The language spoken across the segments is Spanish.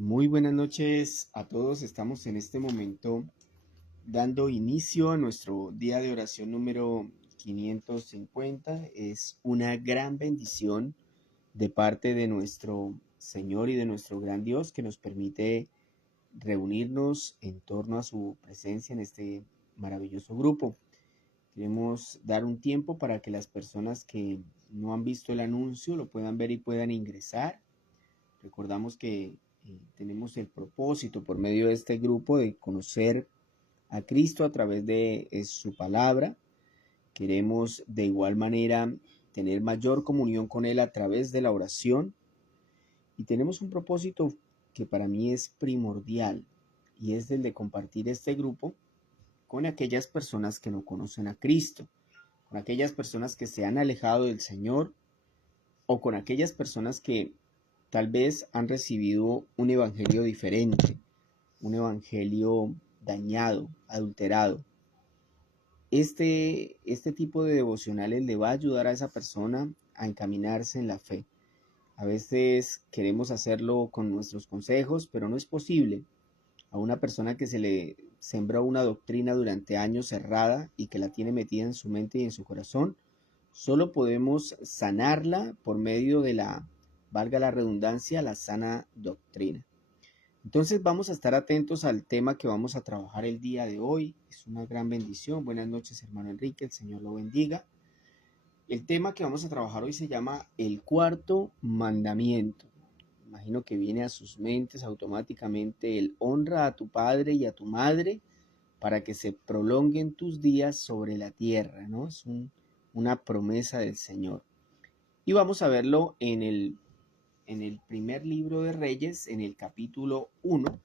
Muy buenas noches a todos. Estamos en este momento dando inicio a nuestro día de oración número 550. Es una gran bendición de parte de nuestro Señor y de nuestro gran Dios que nos permite reunirnos en torno a su presencia en este maravilloso grupo. Queremos dar un tiempo para que las personas que no han visto el anuncio lo puedan ver y puedan ingresar. Recordamos que tenemos el propósito por medio de este grupo de conocer a Cristo a través de su palabra. Queremos de igual manera tener mayor comunión con Él a través de la oración. Y tenemos un propósito que para mí es primordial y es el de compartir este grupo con aquellas personas que no conocen a Cristo, con aquellas personas que se han alejado del Señor o con aquellas personas que tal vez han recibido un evangelio diferente, un evangelio dañado, adulterado. Este tipo de devocionales le va a ayudar a esa persona a encaminarse en la fe. A veces queremos hacerlo con nuestros consejos, pero no es posible. A una persona que se le sembró una doctrina durante años cerrada y que la tiene metida en su mente y en su corazón, solo podemos sanarla por medio de valga la redundancia, la sana doctrina. Entonces vamos a estar atentos al tema que vamos a trabajar el día de hoy. Es una gran bendición. Buenas noches, hermano Enrique, el Señor lo bendiga. El tema que vamos a trabajar hoy se llama el cuarto mandamiento. Imagino que viene a sus mentes automáticamente el honra a tu padre y a tu madre para que se prolonguen tus días sobre la tierra, ¿no? Es una promesa del Señor. Y vamos a verlo en el primer libro de Reyes, en el capítulo 1,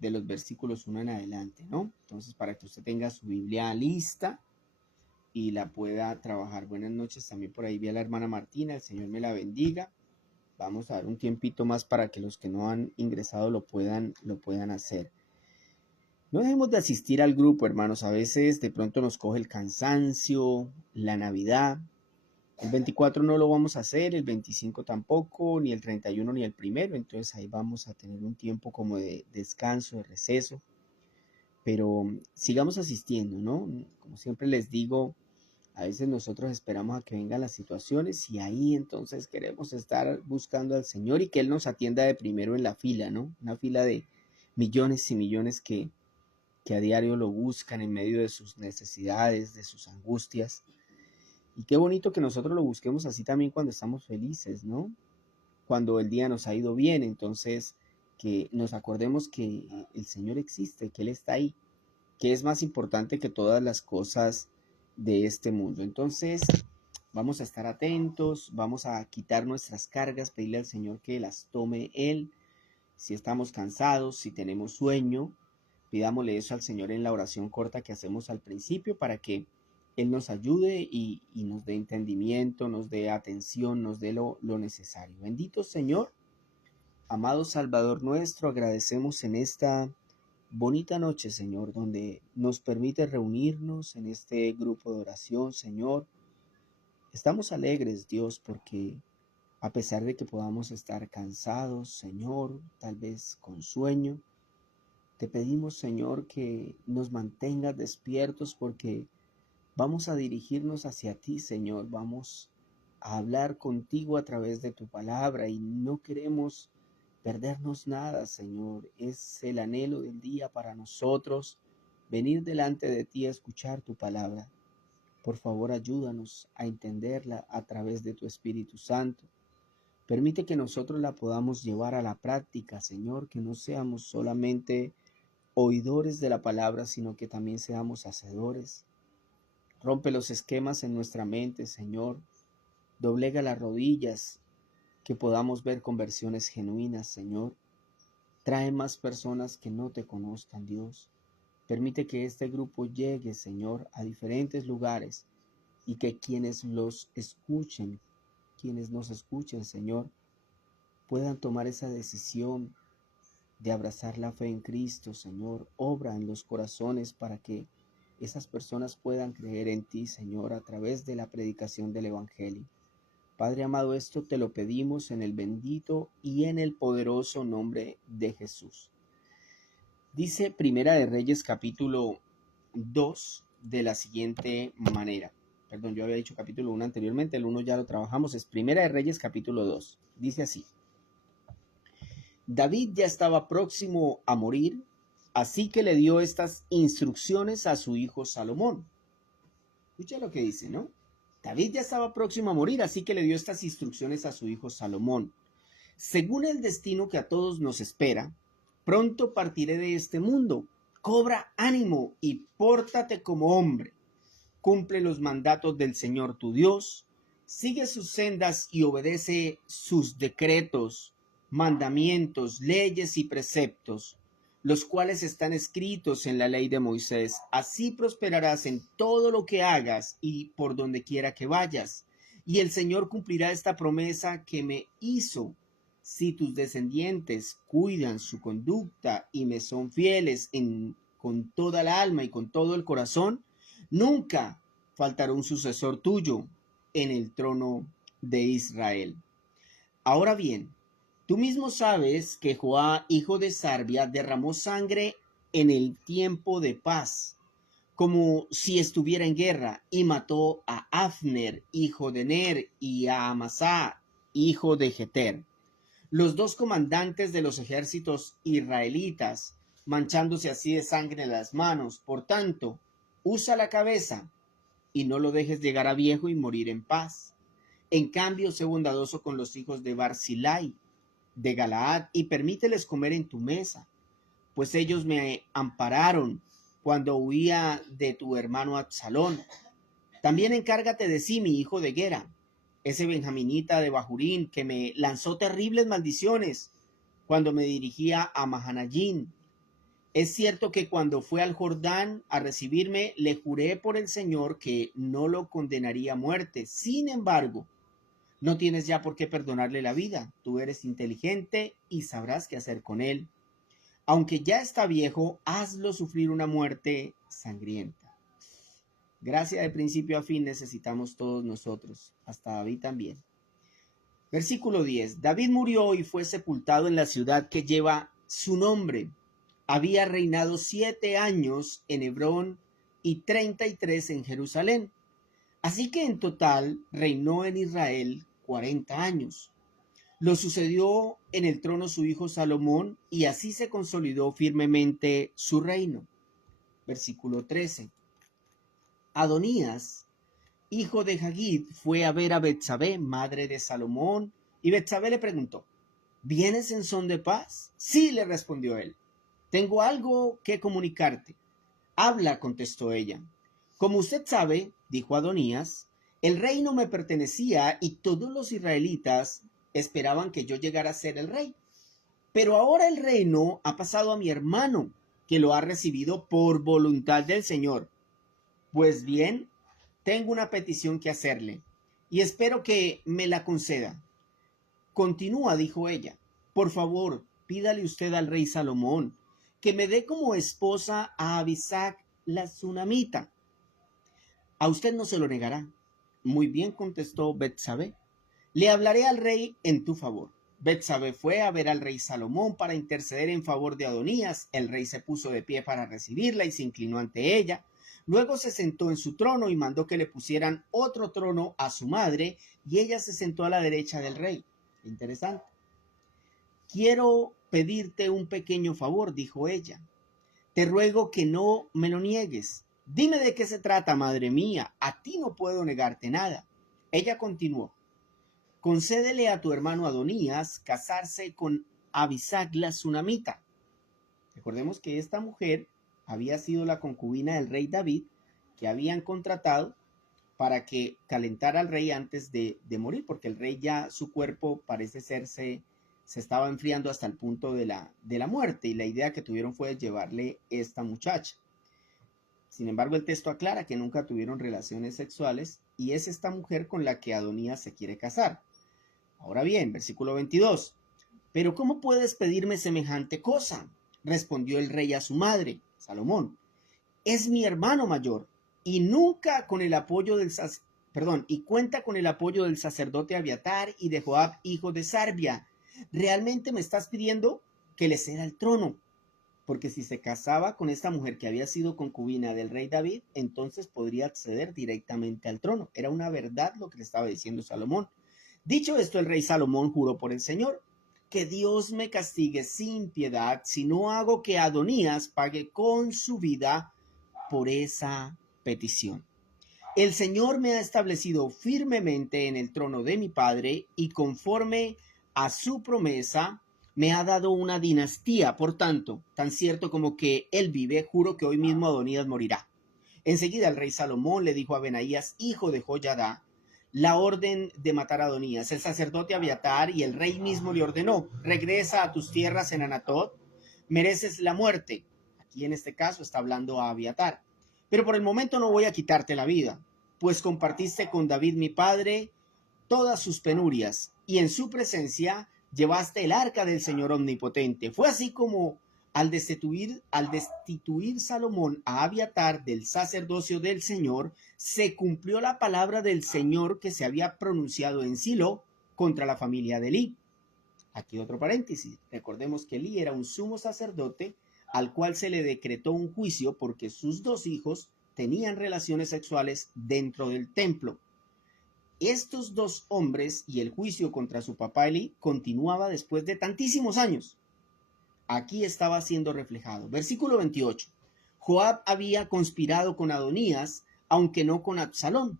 de los versículos 1 en adelante, ¿no? Entonces, para que usted tenga su Biblia lista y la pueda trabajar. Buenas noches, también por ahí vi a la hermana Martina, el Señor me la bendiga. Vamos a dar un tiempito más para que los que no han ingresado lo puedan hacer. No dejemos de asistir al grupo, hermanos. A veces de pronto nos coge el cansancio, la Navidad. El 24 no lo vamos a hacer, el 25 tampoco, ni el 31 ni el primero. Entonces ahí vamos a tener un tiempo como de descanso, de receso. Pero sigamos asistiendo, ¿no? Como siempre les digo, a veces nosotros esperamos a que vengan las situaciones y ahí entonces queremos estar buscando al Señor y que Él nos atienda de primero en la fila, ¿no? Una fila de millones y millones que a diario lo buscan en medio de sus necesidades, de sus angustias. Y qué bonito que nosotros lo busquemos así también cuando estamos felices, ¿no? Cuando el día nos ha ido bien, entonces que nos acordemos que el Señor existe, que Él está ahí, que es más importante que todas las cosas de este mundo. Entonces, vamos a estar atentos, vamos a quitar nuestras cargas, pedirle al Señor que las tome Él. Si estamos cansados, si tenemos sueño, pidámosle eso al Señor en la oración corta que hacemos al principio para que Él nos ayude y nos dé entendimiento, nos dé atención, nos dé lo necesario. Bendito Señor, amado Salvador nuestro, agradecemos en esta bonita noche, Señor, donde nos permite reunirnos en este grupo de oración, Señor. Estamos alegres, Dios, porque a pesar de que podamos estar cansados, Señor, tal vez con sueño, te pedimos, Señor, que nos mantengas despiertos porque vamos a dirigirnos hacia ti, Señor. Vamos a hablar contigo a través de tu palabra y no queremos perdernos nada, Señor. Es el anhelo del día para nosotros venir delante de ti a escuchar tu palabra. Por favor, ayúdanos a entenderla a través de tu Espíritu Santo. Permite que nosotros la podamos llevar a la práctica, Señor, que no seamos solamente oidores de la palabra, sino que también seamos hacedores. Rompe los esquemas en nuestra mente, Señor. Doblega las rodillas, que podamos ver conversiones genuinas, Señor. Trae más personas que no te conozcan, Dios. Permite que este grupo llegue, Señor, a diferentes lugares y que quienes nos escuchen, Señor, puedan tomar esa decisión de abrazar la fe en Cristo, Señor. Obra en los corazones para que esas personas puedan creer en ti, Señor, a través de la predicación del Evangelio. Padre amado, esto te lo pedimos en el bendito y en el poderoso nombre de Jesús. Dice Primera de Reyes capítulo 2 de la siguiente manera. Perdón, yo había dicho capítulo 1 anteriormente, el 1 ya lo trabajamos, es Primera de Reyes capítulo 2. Dice así: David ya estaba próximo a morir, así que le dio estas instrucciones a su hijo Salomón. Escucha lo que dice, ¿no? David ya estaba próximo a morir, así que le dio estas instrucciones a su hijo Salomón. Según el destino que a todos nos espera, pronto partiré de este mundo. Cobra ánimo y pórtate como hombre. Cumple los mandatos del Señor tu Dios, sigue sus sendas y obedece sus decretos, mandamientos, leyes y preceptos, los cuales están escritos en la ley de Moisés. Así prosperarás en todo lo que hagas y por donde quiera que vayas. Y el Señor cumplirá esta promesa que me hizo. Si tus descendientes cuidan su conducta y me son fieles con toda la alma y con todo el corazón, nunca faltará un sucesor tuyo en el trono de Israel. Ahora bien, tú mismo sabes que Joá, hijo de Sarbia, derramó sangre en el tiempo de paz, como si estuviera en guerra, y mató a Afner, hijo de Ner, y a Amasá, hijo de Jeter, los dos comandantes de los ejércitos israelitas, manchándose así de sangre las manos. Por tanto, usa la cabeza y no lo dejes llegar a viejo y morir en paz. En cambio, sé bondadoso con los hijos de Barzilai, de Galaad, y permíteles comer en tu mesa, pues ellos me ampararon cuando huía de tu hermano Absalón. También encárgate de sí, mi hijo de Gera, ese benjaminita de Bahurín, que me lanzó terribles maldiciones cuando me dirigía a Mahanayín. Es cierto que cuando fue al Jordán a recibirme, le juré por el Señor que no lo condenaría a muerte. Sin embargo, no tienes ya por qué perdonarle la vida. Tú eres inteligente y sabrás qué hacer con él. Aunque ya está viejo, hazlo sufrir una muerte sangrienta. Gracia de principio a fin necesitamos todos nosotros, hasta David también. Versículo 10. David murió y fue sepultado en la ciudad que lleva su nombre. Había reinado 7 años en Hebrón y 33 en Jerusalén. Así que en total reinó en Israel 40 años. Lo sucedió en el trono su hijo Salomón, y así se consolidó firmemente su reino. Versículo 13. Adonías, hijo de Hagid, fue a ver a Betsabé, madre de Salomón, y Betsabé le preguntó: ¿vienes en son de paz? Sí, le respondió él. Tengo algo que comunicarte. Habla, contestó ella. Como usted sabe, dijo Adonías, el reino me pertenecía y todos los israelitas esperaban que yo llegara a ser el rey. Pero ahora el reino ha pasado a mi hermano, que lo ha recibido por voluntad del Señor. Pues bien, tengo una petición que hacerle y espero que me la conceda. Continúa, dijo ella. Por favor, pídale usted al rey Salomón que me dé como esposa a Abisag la sunamita. A usted no se lo negará. Muy bien, contestó Betsabé. Le hablaré al rey en tu favor. Betsabé fue a ver al rey Salomón para interceder en favor de Adonías. El rey se puso de pie para recibirla y se inclinó ante ella. Luego se sentó en su trono y mandó que le pusieran otro trono a su madre, y ella se sentó a la derecha del rey. Interesante. Quiero pedirte un pequeño favor, dijo ella. Te ruego que no me lo niegues. Dime de qué se trata, madre mía. A ti no puedo negarte nada. Ella continuó. Concédele a tu hermano Adonías casarse con Abisag la sunamita. Recordemos que esta mujer había sido la concubina del rey David, que habían contratado para que calentara al rey antes de morir, porque el rey ya su cuerpo parece ser se estaba enfriando hasta el punto de la muerte, y la idea que tuvieron fue llevarle esta muchacha. Sin embargo, el texto aclara que nunca tuvieron relaciones sexuales, y es esta mujer con la que Adonías se quiere casar. Ahora bien, versículo 22. ¿Pero cómo puedes pedirme semejante cosa? Respondió el rey a su madre, Salomón. Es mi hermano mayor, y nunca con el apoyo y cuenta con el apoyo del sacerdote Abiatar y de Joab, hijo de Sarbia. Realmente me estás pidiendo que le ceda el trono, porque si se casaba con esta mujer que había sido concubina del rey David, entonces podría acceder directamente al trono. Era una verdad lo que le estaba diciendo Salomón. Dicho esto, el rey Salomón juró por el Señor: que Dios me castigue sin piedad si no hago que Adonías pague con su vida por esa petición. El Señor me ha establecido firmemente en el trono de mi padre y conforme a su promesa me ha dado una dinastía. Por tanto, tan cierto como que él vive, juro que hoy mismo Adonías morirá. Enseguida el rey Salomón le dijo a Benaías, hijo de Joiada, la orden de matar a Adonías. El sacerdote Abiatar y el rey mismo le ordenó: regresa a tus tierras en Anatot, mereces la muerte. Aquí en este caso está hablando a Abiatar. Pero por el momento no voy a quitarte la vida, pues compartiste con David mi padre todas sus penurias, y en su presencia llevaste el arca del Señor omnipotente. Fue así como al destituir Salomón a Abiatar del sacerdocio del Señor, se cumplió la palabra del Señor que se había pronunciado en Silo contra la familia de Elí. Aquí otro paréntesis. Recordemos que Elí era un sumo sacerdote al cual se le decretó un juicio porque sus dos hijos tenían relaciones sexuales dentro del templo. Estos dos hombres y el juicio contra su papá Elí continuaba después de tantísimos años. Aquí estaba siendo reflejado. Versículo 28. Joab había conspirado con Adonías, aunque no con Absalón.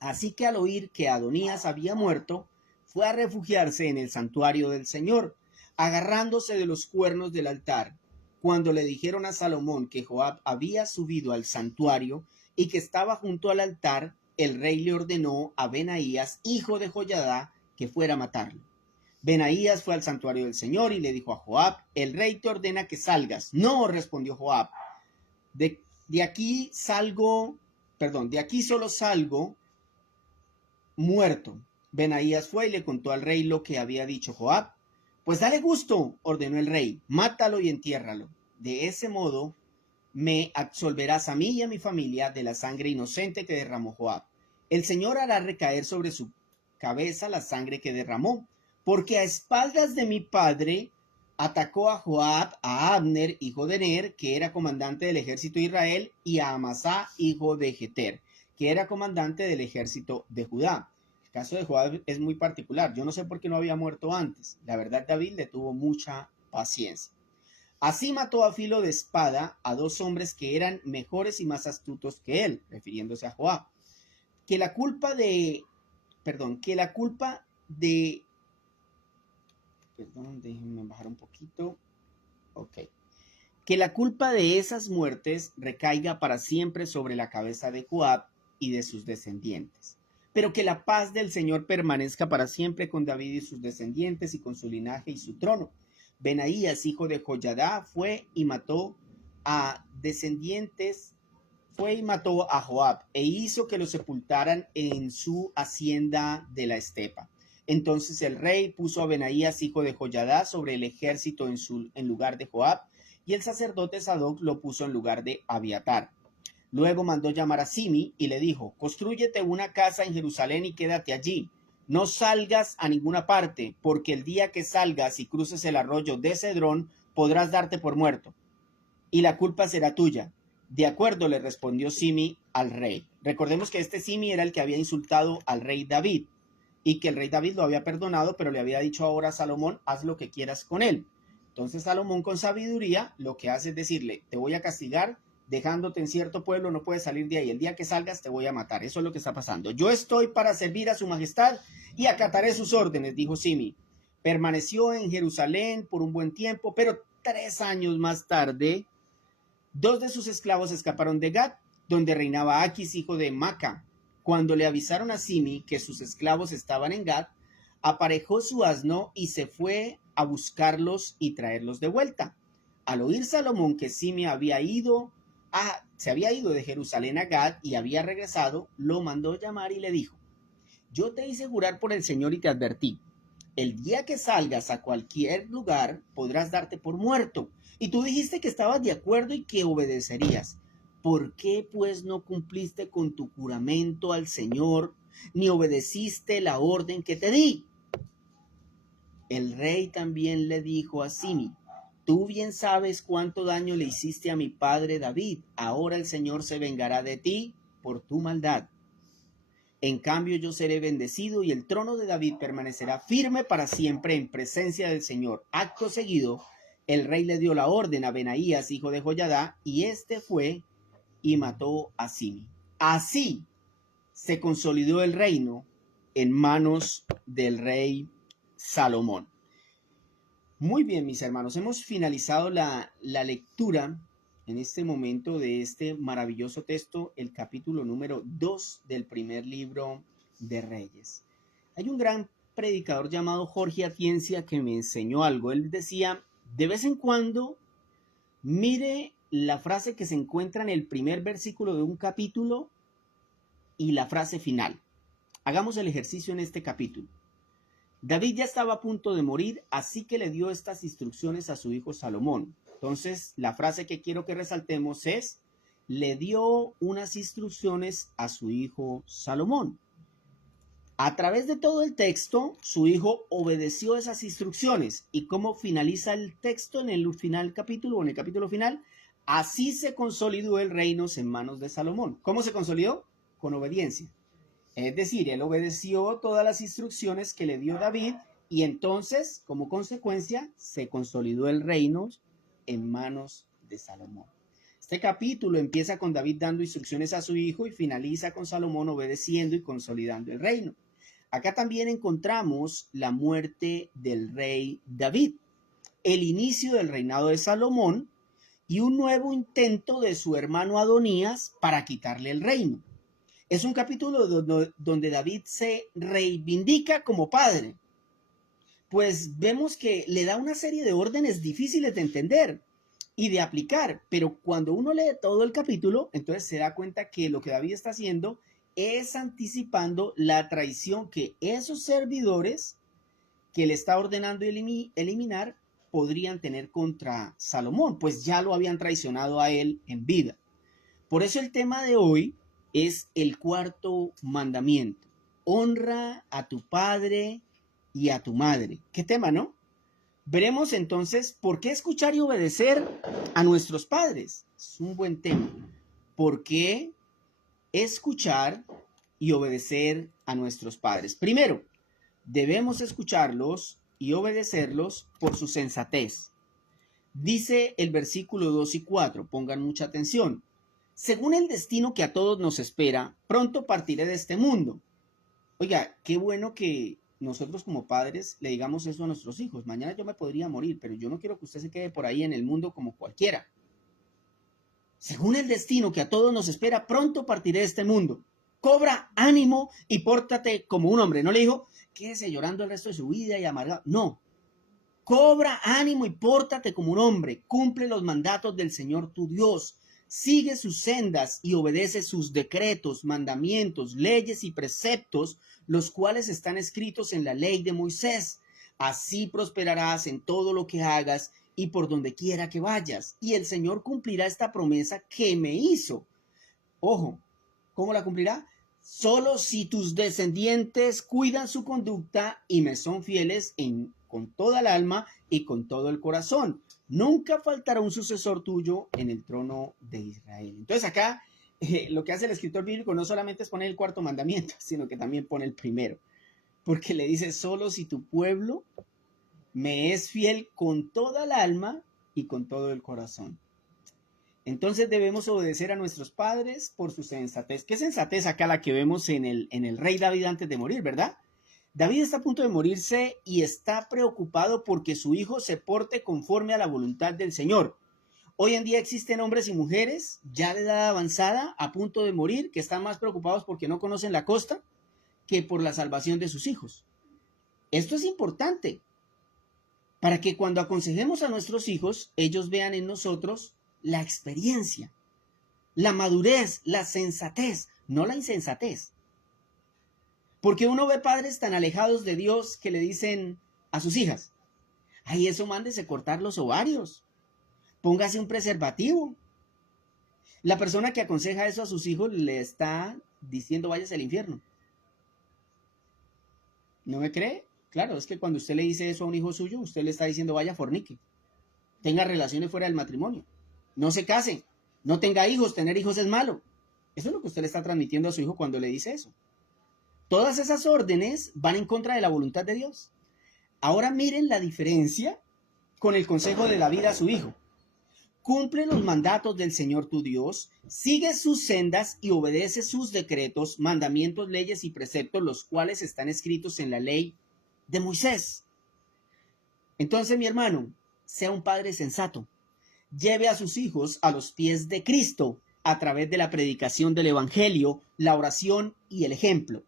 Así que al oír que Adonías había muerto, fue a refugiarse en el santuario del Señor, agarrándose de los cuernos del altar. Cuando le dijeron a Salomón que Joab había subido al santuario y que estaba junto al altar, el rey le ordenó a Benaías, hijo de Joiada, que fuera a matarlo. Benaías fue al santuario del Señor y le dijo a Joab: el rey te ordena que salgas. No, respondió Joab, de aquí solo salgo muerto. Benaías fue y le contó al rey lo que había dicho Joab. Pues dale gusto, ordenó el rey, mátalo y entiérralo. De ese modo me absolverás a mí y a mi familia de la sangre inocente que derramó Joab. El Señor hará recaer sobre su cabeza la sangre que derramó, porque a espaldas de mi padre atacó a Joab, a Abner, hijo de Ner, que era comandante del ejército de Israel, y a Amasá, hijo de Jeter, que era comandante del ejército de Judá. El caso de Joab es muy particular. Yo no sé por qué no había muerto antes. La verdad, David le tuvo mucha paciencia. Así mató a filo de espada a dos hombres que eran mejores y más astutos que él, refiriéndose a Joab. Que la culpa de, déjenme bajar un poquito. Ok. Que la culpa de esas muertes recaiga para siempre sobre la cabeza de Joab y de sus descendientes. Pero que la paz del Señor permanezca para siempre con David y sus descendientes y con su linaje y su trono. Benaías, hijo de Joiada, fue y mató a Joab e hizo que lo sepultaran en su hacienda de la estepa. Entonces el rey puso a Benaías, hijo de Joiada, sobre el ejército en lugar de Joab, y el sacerdote Sadoc lo puso en lugar de Abiatar. Luego mandó llamar a Simi y le dijo: constrúyete una casa en Jerusalén y quédate allí. No salgas a ninguna parte, porque el día que salgas y cruces el arroyo de Cedrón, podrás darte por muerto, y la culpa será tuya. De acuerdo, le respondió Simi al rey. Recordemos que este Simi era el que había insultado al rey David, y que el rey David lo había perdonado, pero le había dicho ahora a Salomón: haz lo que quieras con él. Entonces Salomón, con sabiduría, lo que hace es decirle: te voy a castigar dejándote en cierto pueblo, no puedes salir de ahí, el día que salgas te voy a matar. Eso es lo que está pasando. Yo estoy para servir a su majestad y acataré sus órdenes, dijo Simi. Permaneció en Jerusalén por un buen tiempo, pero 3 años más tarde, 2 de sus esclavos escaparon de Gat, donde reinaba Aquis, hijo de Maca. Cuando le avisaron a Simi que sus esclavos estaban en Gat, aparejó su asno y se fue a buscarlos y traerlos de vuelta. Al oír Salomón que Simi se había ido de Jerusalén a Gad y había regresado, lo mandó llamar y le dijo: yo te hice jurar por el Señor y te advertí: el día que salgas a cualquier lugar podrás darte por muerto. Y tú dijiste que estabas de acuerdo y que obedecerías. ¿por qué pues no cumpliste con tu juramento al Señor, ni obedeciste la orden que te di? El rey también le dijo a Simi: tú bien sabes cuánto daño le hiciste a mi padre David. Ahora el Señor se vengará de ti por tu maldad. En cambio yo seré bendecido y el trono de David permanecerá firme para siempre en presencia del Señor. Acto seguido, el rey le dio la orden a Benaías, hijo de Joiada, y este fue y mató a Simi. Así se consolidó el reino en manos del rey Salomón. Muy bien, mis hermanos, hemos finalizado la lectura en este momento de este maravilloso texto, el capítulo número 2 del primer libro de Reyes. Hay un gran predicador llamado Jorge Atienza que me enseñó algo. Él decía: de vez en cuando, mire la frase que se encuentra en el primer versículo de un capítulo y la frase final. Hagamos el ejercicio en este capítulo. David ya estaba a punto de morir, así que le dio estas instrucciones a su hijo Salomón. Entonces, la frase que quiero que resaltemos es: le dio unas instrucciones a su hijo Salomón. A través de todo el texto, su hijo obedeció esas instrucciones. ¿Y cómo finaliza el texto en el final capítulo o en el capítulo final? Así se consolidó el reino en manos de Salomón. ¿Cómo se consolidó? Con obediencia. Es decir, él obedeció todas las instrucciones que le dio David y entonces, como consecuencia, se consolidó el reino en manos de Salomón. Este capítulo empieza con David dando instrucciones a su hijo y finaliza con Salomón obedeciendo y consolidando el reino. Acá también encontramos la muerte del rey David, el inicio del reinado de Salomón y un nuevo intento de su hermano Adonías para quitarle el reino. Es un capítulo donde David se reivindica como padre, pues vemos que le da una serie de órdenes difíciles de entender y de aplicar, pero cuando uno lee todo el capítulo, entonces se da cuenta que lo que David está haciendo es anticipando la traición que esos servidores que le está ordenando eliminar podrían tener contra Salomón, pues ya lo habían traicionado a él en vida. Por eso el tema de hoy es el cuarto mandamiento: honra a tu padre y a tu madre. ¿Qué tema, no? Veremos entonces por qué escuchar y obedecer a nuestros padres. Es un buen tema. ¿Por qué escuchar y obedecer a nuestros padres? Primero, debemos escucharlos y obedecerlos por su sensatez. Dice el versículo 2 y 4, pongan mucha atención: según el destino que a todos nos espera, pronto partiré de este mundo. Oiga, qué bueno que nosotros como padres le digamos eso a nuestros hijos. Mañana yo me podría morir, pero yo no quiero que usted se quede por ahí en el mundo como cualquiera. Según el destino que a todos nos espera, pronto partiré de este mundo. Cobra ánimo y pórtate como un hombre. No le dijo, quédese llorando el resto de su vida y amargado. No. Cobra ánimo y pórtate como un hombre. Cumple los mandatos del Señor tu Dios. Sigue sus sendas y obedece sus decretos, mandamientos, leyes y preceptos, los cuales están escritos en la ley de Moisés. Así prosperarás en todo lo que hagas y por donde quiera que vayas. Y el Señor cumplirá esta promesa que me hizo. Ojo, ¿cómo la cumplirá? Solo si tus descendientes cuidan su conducta y me son fieles con toda el alma y con todo el corazón. Nunca faltará un sucesor tuyo en el trono de Israel. Entonces acá lo que hace el escritor bíblico no solamente es poner el cuarto mandamiento, sino que también pone el primero. Porque le dice, solo si tu pueblo me es fiel con toda el alma y con todo el corazón. Entonces debemos obedecer a nuestros padres por su sensatez. ¿Qué sensatez acá la que vemos en el rey David antes de morir, verdad? David está a punto de morirse y está preocupado porque su hijo se porte conforme a la voluntad del Señor. Hoy en día existen hombres y mujeres ya de edad avanzada, a punto de morir, que están más preocupados porque no conocen la costa que por la salvación de sus hijos. Esto es importante para que cuando aconsejemos a nuestros hijos, ellos vean en nosotros la experiencia, la madurez, la sensatez, no la insensatez. Porque uno ve padres tan alejados de Dios que le dicen a sus hijas, ay, eso mándese cortar los ovarios, póngase un preservativo. La persona que aconseja eso a sus hijos le está diciendo váyase al infierno. ¿No me cree? Claro, es que cuando usted le dice eso a un hijo suyo, usted le está diciendo vaya fornique, tenga relaciones fuera del matrimonio, no se case, no tenga hijos, tener hijos es malo. Eso es lo que usted le está transmitiendo a su hijo cuando le dice eso. Todas esas órdenes van en contra de la voluntad de Dios. Ahora miren la diferencia con el consejo de David a su hijo. Cumple los mandatos del Señor tu Dios, sigue sus sendas y obedece sus decretos, mandamientos, leyes y preceptos, los cuales están escritos en la ley de Moisés. Entonces, mi hermano, sea un padre sensato. Lleve a sus hijos a los pies de Cristo a través de la predicación del Evangelio, la oración y el ejemplo.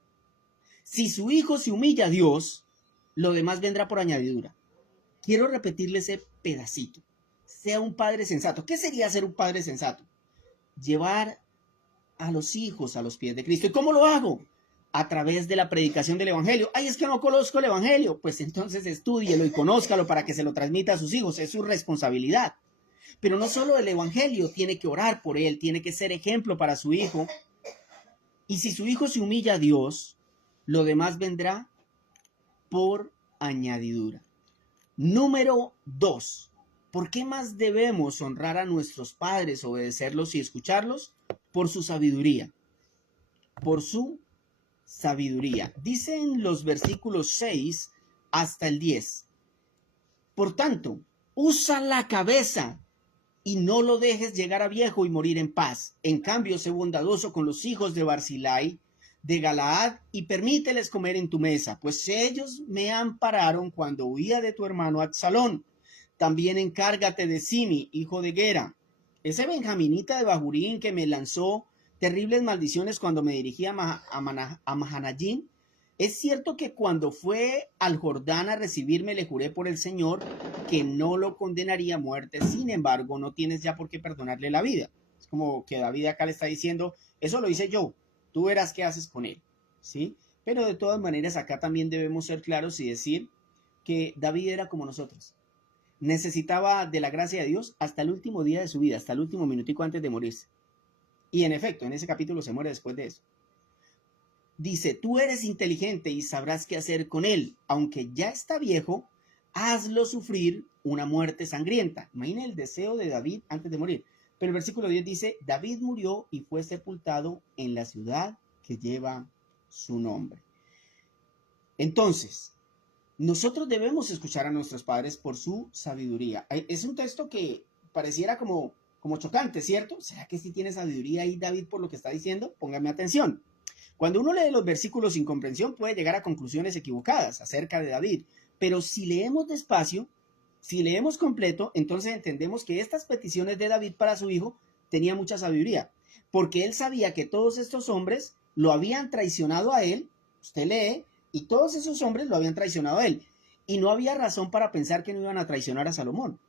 Si su hijo se humilla a Dios, lo demás vendrá por añadidura. Quiero repetirle ese pedacito. Sea un padre sensato. ¿Qué sería ser un padre sensato? Llevar a los hijos a los pies de Cristo. ¿Y cómo lo hago? A través de la predicación del Evangelio. Ay, es que no conozco el Evangelio. Pues entonces estúdielo y conózcalo para que se lo transmita a sus hijos. Es su responsabilidad. Pero no solo el Evangelio, tiene que orar por él, tiene que ser ejemplo para su hijo. Y si su hijo se humilla a Dios, lo demás vendrá por añadidura. Número 2. ¿Por qué más debemos honrar a nuestros padres, obedecerlos y escucharlos? Por su sabiduría. Por su sabiduría. Dicen los versículos 6 hasta el 10. Por tanto, usa la cabeza y no lo dejes llegar a viejo y morir en paz. En cambio, sé bondadoso con los hijos de Barzilai, de Galaad, y permíteles comer en tu mesa, pues ellos me ampararon cuando huía de tu hermano Absalón. También encárgate de Simi, hijo de Gera, ese benjaminita de Bahurín que me lanzó terribles maldiciones cuando me dirigía a Mahanayim. Es cierto que cuando fue al Jordán a recibirme le juré por el Señor que no lo condenaría a muerte. Sin embargo, no tienes ya por qué perdonarle la vida. Es como que David acá le está diciendo, eso lo hice yo, tú verás qué haces con él, ¿sí? Pero de todas maneras acá también debemos ser claros y decir que David era como nosotros. Necesitaba de la gracia de Dios hasta el último día de su vida, hasta el último minutico antes de morirse. Y en efecto, en ese capítulo se muere después de eso. Dice, tú eres inteligente y sabrás qué hacer con él. Aunque ya está viejo, hazlo sufrir una muerte sangrienta. Imagina el deseo de David antes de morir. Pero el versículo 10 dice, David murió y fue sepultado en la ciudad que lleva su nombre. Entonces, nosotros debemos escuchar a nuestros padres por su sabiduría. Es un texto que pareciera como chocante, ¿cierto? ¿Será que sí tiene sabiduría ahí David por lo que está diciendo? Póngame atención. Cuando uno lee los versículos sin comprensión puede llegar a conclusiones equivocadas acerca de David, pero si leemos despacio, si leemos completo, entonces entendemos que estas peticiones de David para su hijo tenía mucha sabiduría, porque él sabía que todos estos hombres lo habían traicionado a él, usted lee, y todos esos hombres lo habían traicionado a él, y no había razón para pensar que no iban a traicionar a Salomón.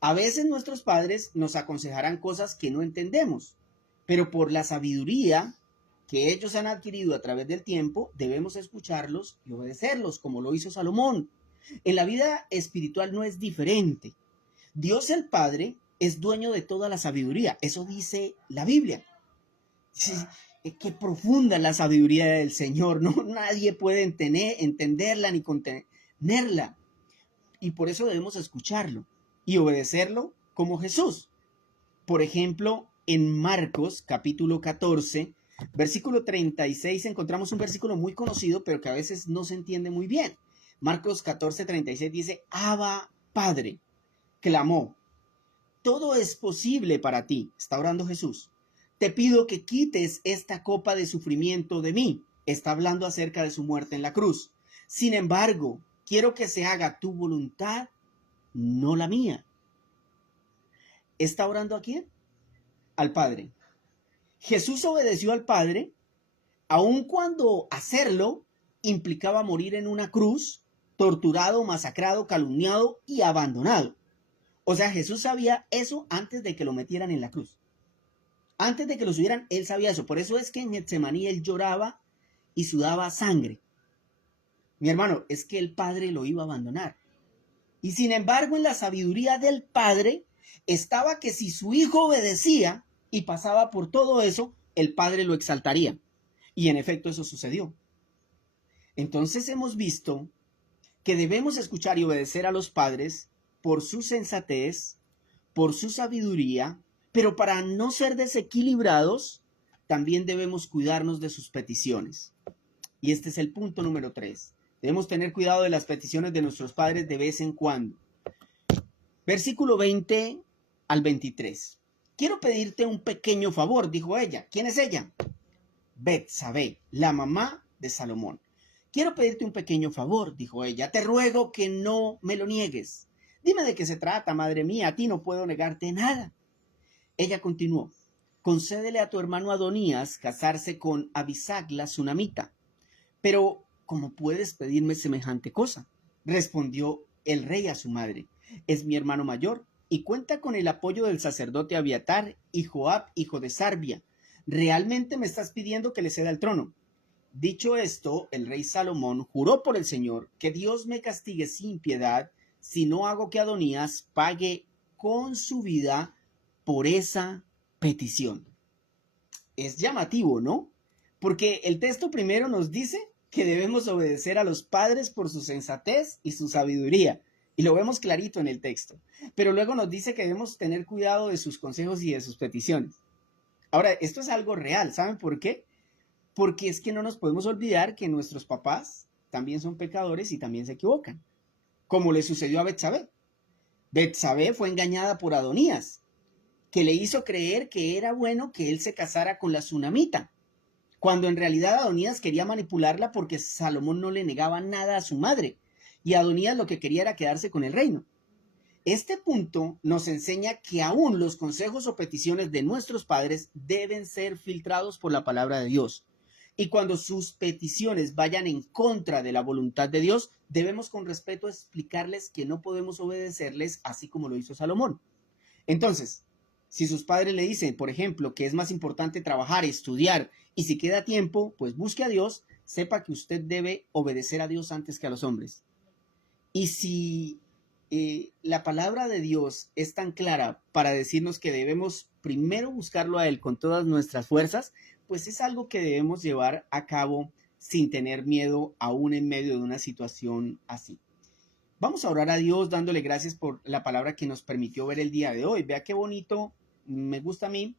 A veces nuestros padres nos aconsejarán cosas que no entendemos, pero por la sabiduría que ellos han adquirido a través del tiempo, debemos escucharlos y obedecerlos, como lo hizo Salomón. En la vida espiritual no es diferente. Dios el Padre es dueño de toda la sabiduría. Eso dice la Biblia. Sí, qué profunda la sabiduría del Señor. No, nadie puede entenderla ni contenerla. Y por eso debemos escucharlo y obedecerlo como Jesús. Por ejemplo, en Marcos capítulo 14, versículo 36 encontramos un versículo muy conocido, pero que a veces no se entiende muy bien. Marcos 14, 36 dice, Abba, Padre, clamó, todo es posible para ti. Está orando Jesús. Te pido que quites esta copa de sufrimiento de mí. Está hablando acerca de su muerte en la cruz. Sin embargo, quiero que se haga tu voluntad, no la mía. ¿Está orando a quién? Al Padre. Jesús obedeció al Padre, aun cuando hacerlo implicaba morir en una cruz, torturado, masacrado, calumniado y abandonado. O sea, Jesús sabía eso antes de que lo metieran en la cruz. Antes de que lo subieran, él sabía eso. Por eso es que en Getsemaní él lloraba y sudaba sangre. Mi hermano, es que el Padre lo iba a abandonar. Y sin embargo, en la sabiduría del Padre estaba que si su hijo obedecía, y pasaba por todo eso, el padre lo exaltaría. Y en efecto eso sucedió. Entonces hemos visto que debemos escuchar y obedecer a los padres por su sensatez, por su sabiduría, pero para no ser desequilibrados, también debemos cuidarnos de sus peticiones. Y este es el punto número 3. Debemos tener cuidado de las peticiones de nuestros padres de vez en cuando. Versículo 20 al 23. Quiero pedirte un pequeño favor, dijo ella. ¿Quién es ella? Betsabé, la mamá de Salomón. Quiero pedirte un pequeño favor, dijo ella. Te ruego que no me lo niegues. Dime de qué se trata, madre mía. A ti no puedo negarte nada. Ella continuó. Concédele a tu hermano Adonías casarse con Abisag, la sunamita. Pero, ¿cómo puedes pedirme semejante cosa? Respondió el rey a su madre. Es mi hermano mayor y cuenta con el apoyo del sacerdote Abiatar y Joab, hijo de Sarbia. ¿Realmente me estás pidiendo que le ceda el trono? Dicho esto, el rey Salomón juró por el Señor que Dios me castigue sin piedad si no hago que Adonías pague con su vida por esa petición. Es llamativo, ¿no? Porque el texto primero nos dice que debemos obedecer a los padres por su sensatez y su sabiduría. Y lo vemos clarito en el texto. Pero luego nos dice que debemos tener cuidado de sus consejos y de sus peticiones. Ahora, esto es algo real. ¿Saben por qué? Porque es que no nos podemos olvidar que nuestros papás también son pecadores y también se equivocan. Como le sucedió a Betsabé. Betsabé fue engañada por Adonías, que le hizo creer que era bueno que él se casara con la sunamita, cuando en realidad Adonías quería manipularla porque Salomón no le negaba nada a su madre, y Adonías lo que quería era quedarse con el reino. Este punto nos enseña que aún los consejos o peticiones de nuestros padres deben ser filtrados por la palabra de Dios. Y cuando sus peticiones vayan en contra de la voluntad de Dios, debemos con respeto explicarles que no podemos obedecerles así como lo hizo Salomón. Entonces, si sus padres le dicen, por ejemplo, que es más importante trabajar, estudiar, y si queda tiempo, pues busque a Dios, sepa que usted debe obedecer a Dios antes que a los hombres. Y si la palabra de Dios es tan clara para decirnos que debemos primero buscarlo a Él con todas nuestras fuerzas, pues es algo que debemos llevar a cabo sin tener miedo aún en medio de una situación así. Vamos a orar a Dios dándole gracias por la palabra que nos permitió ver el día de hoy. Vea qué bonito, me gusta a mí,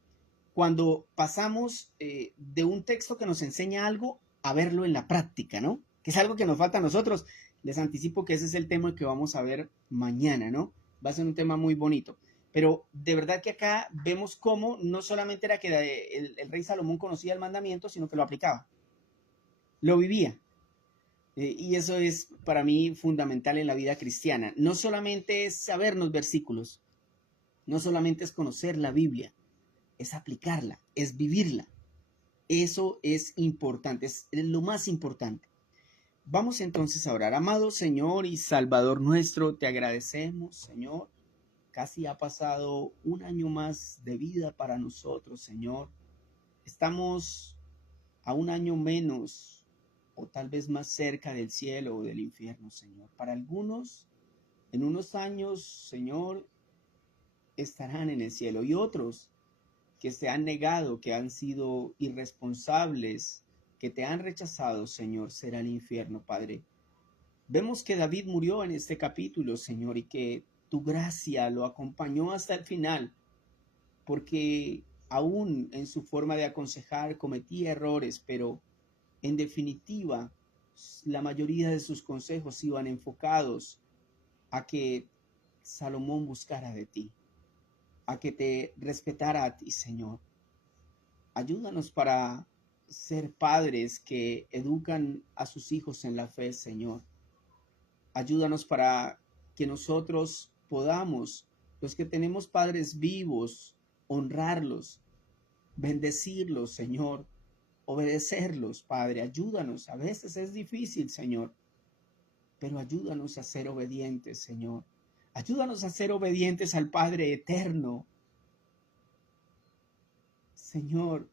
cuando pasamos de un texto que nos enseña algo a verlo en la práctica, ¿no? Que es algo que nos falta a nosotros. Les anticipo que ese es el tema que vamos a ver mañana, ¿no? Va a ser un tema muy bonito. Pero de verdad que acá vemos cómo no solamente era que el rey Salomón conocía el mandamiento, sino que lo aplicaba, lo vivía. Y eso es para mí fundamental en la vida cristiana. No solamente es sabernos versículos, no solamente es conocer la Biblia, es aplicarla, es vivirla. Eso es importante, es lo más importante. Vamos entonces a orar. Amado Señor y Salvador nuestro, te agradecemos, Señor. Casi ha pasado un año más de vida para nosotros, Señor. Estamos a un año menos o tal vez más cerca del cielo o del infierno, Señor. Para algunos, en unos años, Señor, estarán en el cielo y otros que se han negado, que han sido irresponsables, que te han rechazado, Señor, será el infierno, Padre. Vemos que David murió en este capítulo, Señor, y que tu gracia lo acompañó hasta el final, porque aún en su forma de aconsejar cometía errores, pero en definitiva, la mayoría de sus consejos iban enfocados a que Salomón buscara de ti, a que te respetara a ti, Señor. Ayúdanos para ser padres que educan a sus hijos en la fe, Señor. Ayúdanos para que nosotros podamos, los que tenemos padres vivos, honrarlos, bendecirlos, Señor, obedecerlos, Padre. Ayúdanos. A veces es difícil, Señor, pero ayúdanos a ser obedientes, Señor. Ayúdanos a ser obedientes al Padre eterno. Señor,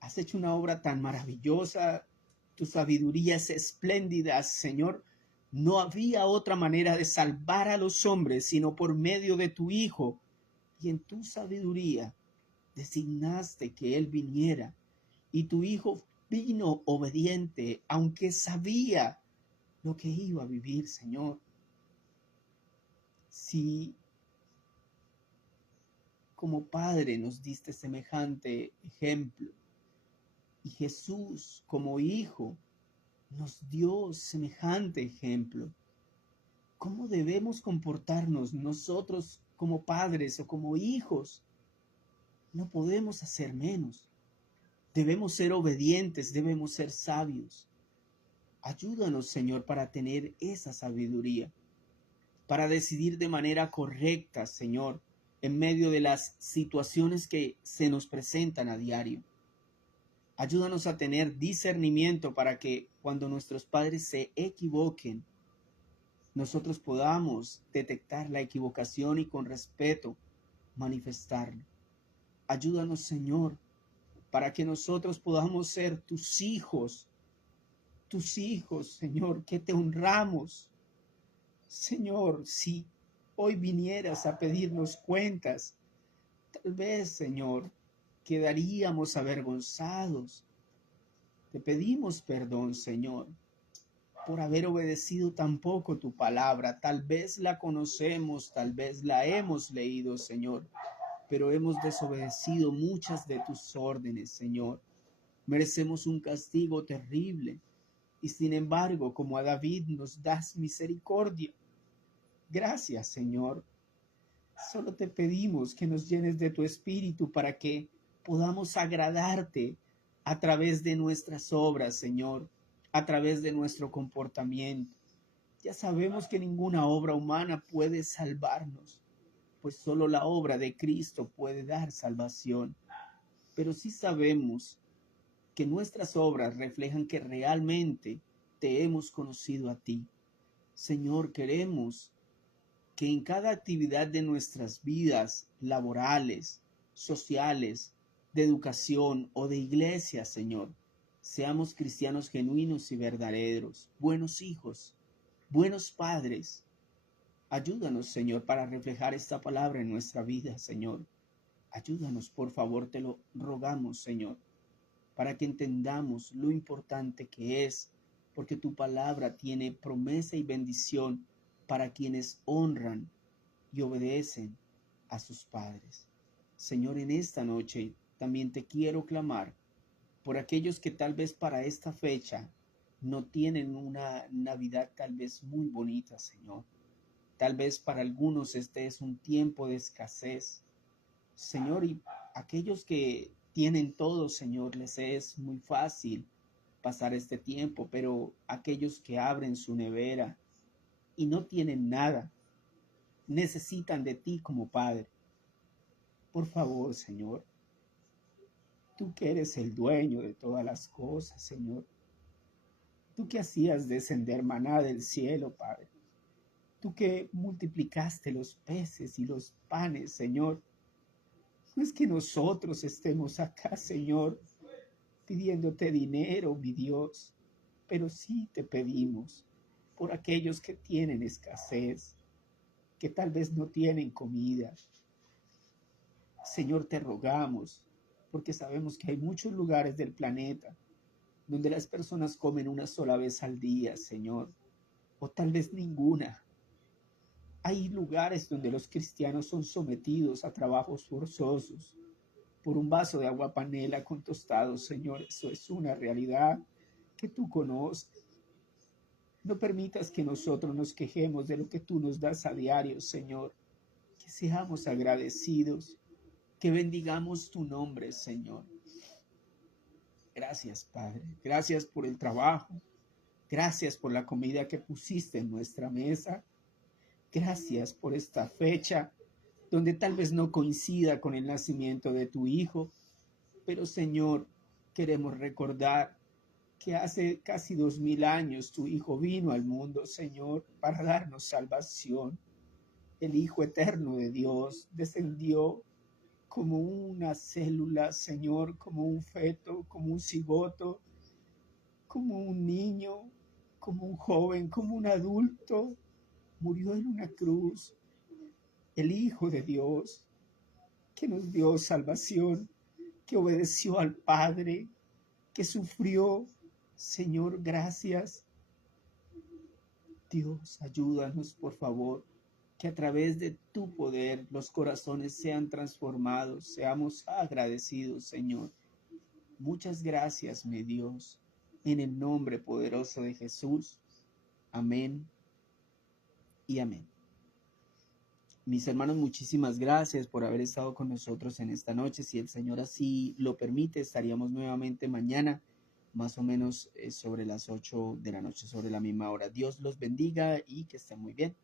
has hecho una obra tan maravillosa, tu sabiduría es espléndida, Señor. No había otra manera de salvar a los hombres sino por medio de tu Hijo. Y en tu sabiduría designaste que Él viniera y tu Hijo vino obediente, aunque sabía lo que iba a vivir, Señor. Si como Padre nos diste semejante ejemplo y Jesús como Hijo nos dio semejante ejemplo, ¿cómo debemos comportarnos nosotros como padres o como hijos? No podemos hacer menos. Debemos ser obedientes, debemos ser sabios. Ayúdanos, Señor, para tener esa sabiduría, para decidir de manera correcta, Señor, en medio de las situaciones que se nos presentan a diario. Ayúdanos a tener discernimiento para que cuando nuestros padres se equivoquen, nosotros podamos detectar la equivocación y con respeto manifestarlo. Ayúdanos, Señor, para que nosotros podamos ser tus hijos, Señor, que te honramos. Señor, si hoy vinieras a pedirnos cuentas, tal vez, Señor, quedaríamos avergonzados. Te pedimos perdón, Señor, por haber obedecido tan poco tu palabra. Tal vez la conocemos, tal vez la hemos leído, Señor, pero hemos desobedecido muchas de tus órdenes, Señor. Merecemos un castigo terrible y sin embargo, como a David, nos das misericordia. Gracias, Señor. Solo te pedimos que nos llenes de tu espíritu para que podamos agradarte a través de nuestras obras, Señor, a través de nuestro comportamiento. Ya sabemos que ninguna obra humana puede salvarnos, pues solo la obra de Cristo puede dar salvación. Pero sí sabemos que nuestras obras reflejan que realmente te hemos conocido a ti. Señor, queremos que en cada actividad de nuestras vidas laborales, sociales, de educación o de iglesia, Señor, seamos cristianos genuinos y verdaderos, buenos hijos, buenos padres. Ayúdanos, Señor, para reflejar esta palabra en nuestra vida, Señor. Ayúdanos, por favor, te lo rogamos, Señor, para que entendamos lo importante que es, porque tu palabra tiene promesa y bendición para quienes honran y obedecen a sus padres. Señor, en esta noche también te quiero clamar por aquellos que tal vez para esta fecha no tienen una Navidad tal vez muy bonita, Señor. Tal vez para algunos este es un tiempo de escasez, Señor, y aquellos que tienen todo, Señor, les es muy fácil pasar este tiempo, pero aquellos que abren su nevera y no tienen nada, necesitan de ti como Padre. Por favor, Señor, tú que eres el dueño de todas las cosas, Señor, tú que hacías descender maná del cielo, Padre, tú que multiplicaste los peces y los panes, Señor, no es que nosotros estemos acá, Señor, pidiéndote dinero, mi Dios, pero sí te pedimos por aquellos que tienen escasez, que tal vez no tienen comida. Señor, te rogamos, porque sabemos que hay muchos lugares del planeta donde las personas comen una sola vez al día, Señor, o tal vez ninguna. Hay lugares donde los cristianos son sometidos a trabajos forzosos por un vaso de agua panela con tostados, Señor. Eso es una realidad que tú conoces. No permitas que nosotros nos quejemos de lo que tú nos das a diario, Señor. Que seamos agradecidos, que bendigamos tu nombre, Señor. Gracias, Padre. Gracias por el trabajo. Gracias por la comida que pusiste en nuestra mesa. Gracias por esta fecha donde tal vez no coincida con el nacimiento de tu Hijo, pero Señor, queremos recordar que hace casi 2000 años tu Hijo vino al mundo, Señor, para darnos salvación. El Hijo eterno de Dios descendió como una célula, Señor, como un feto, como un cigoto, como un niño, como un joven, como un adulto. Murió en una cruz. El Hijo de Dios que nos dio salvación, que obedeció al Padre, que sufrió. Señor, gracias. Dios, ayúdanos, por favor, que a través de tu poder los corazones sean transformados, seamos agradecidos, Señor. Muchas gracias, mi Dios, en el nombre poderoso de Jesús. Amén y amén. Mis hermanos, muchísimas gracias por haber estado con nosotros en esta noche. Si el Señor así lo permite, estaríamos nuevamente mañana, más o menos sobre las 8 de la noche, sobre la misma hora. Dios los bendiga y que estén muy bien.